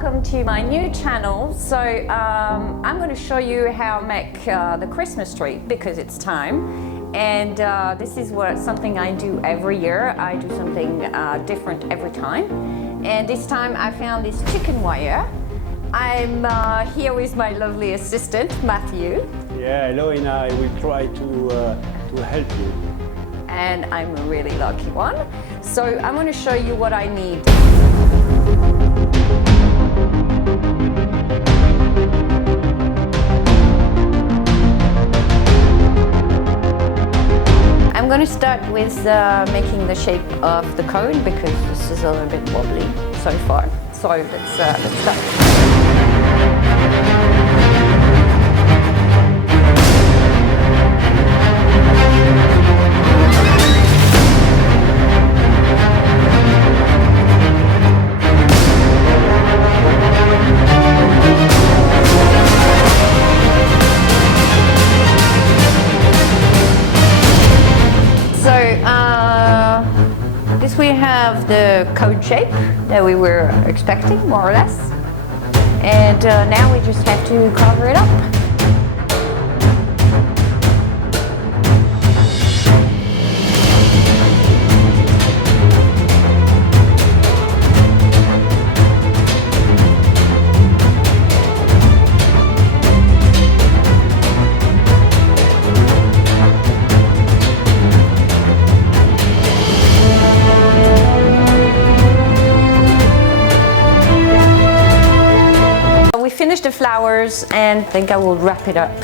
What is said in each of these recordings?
welcome to my new channel. So I'm going to show you how I make the Christmas tree because it's time, and this is something I do every year. I do something different every time, and this time I found this chicken wire. I'm here with my lovely assistant Matthew. Yeah, hello Ina, I will try to help you. And I'm a really lucky one. So I'm going to show you what I need. I'm going to start with making the shape of the cone because this is a little bit wobbly so far. So let's start. We have the cone shape that we were expecting, more or less. And now we just have to cover it up. Finish the flowers and I think I will wrap it up.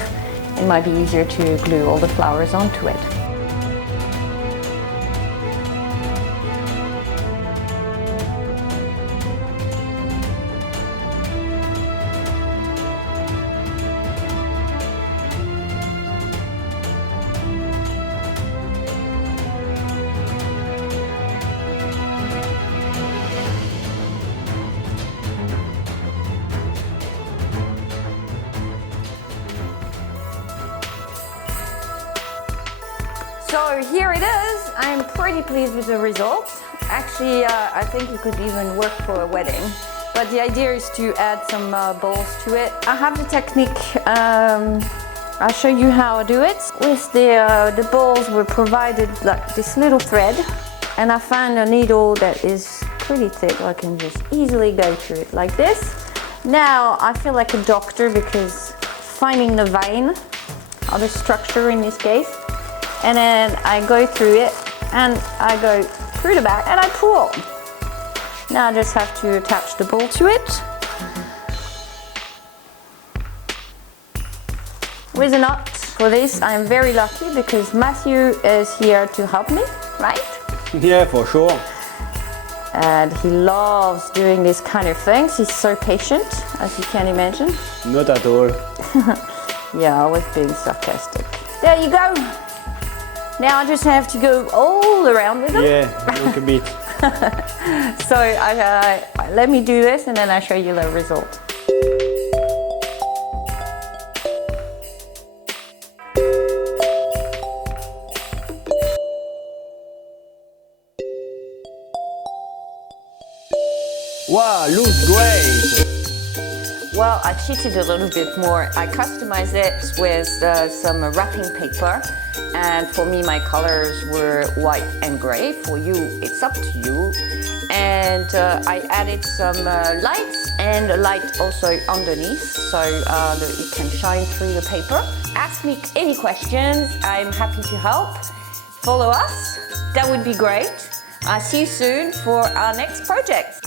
It might be easier to glue all the flowers onto it. So here it is. I'm pretty pleased with the result. Actually, I think it could even work for a wedding. But the idea is to add some balls to it. I have the technique. I'll show you how I do it. With the balls were provided like this little thread, and I found a needle that is pretty thick. I can just easily go through it like this. Now I feel like a doctor because finding the vein, or the structure in this case. And then I go through it and I go through the back and I pull. Now I just have to attach the ball to it with a knot. For this I'm very lucky because Matthew is here to help me, right? Yeah, for sure. And he loves doing this kind of things. He's so patient, as you can imagine. Not at all. Yeah, always being sarcastic. There you go. Now I just have to go all around with them. Yeah, look a bit. So let me do this and then I'll show you the result. Wow, looks great! Well, I cheated a little bit more. I customized it with some wrapping paper, and for me my colors were white and grey. For you, it's up to you. And I added some lights and a light also underneath so that it can shine through the paper. Ask me any questions, I'm happy to help. Follow us, that would be great. I'll see you soon for our next project.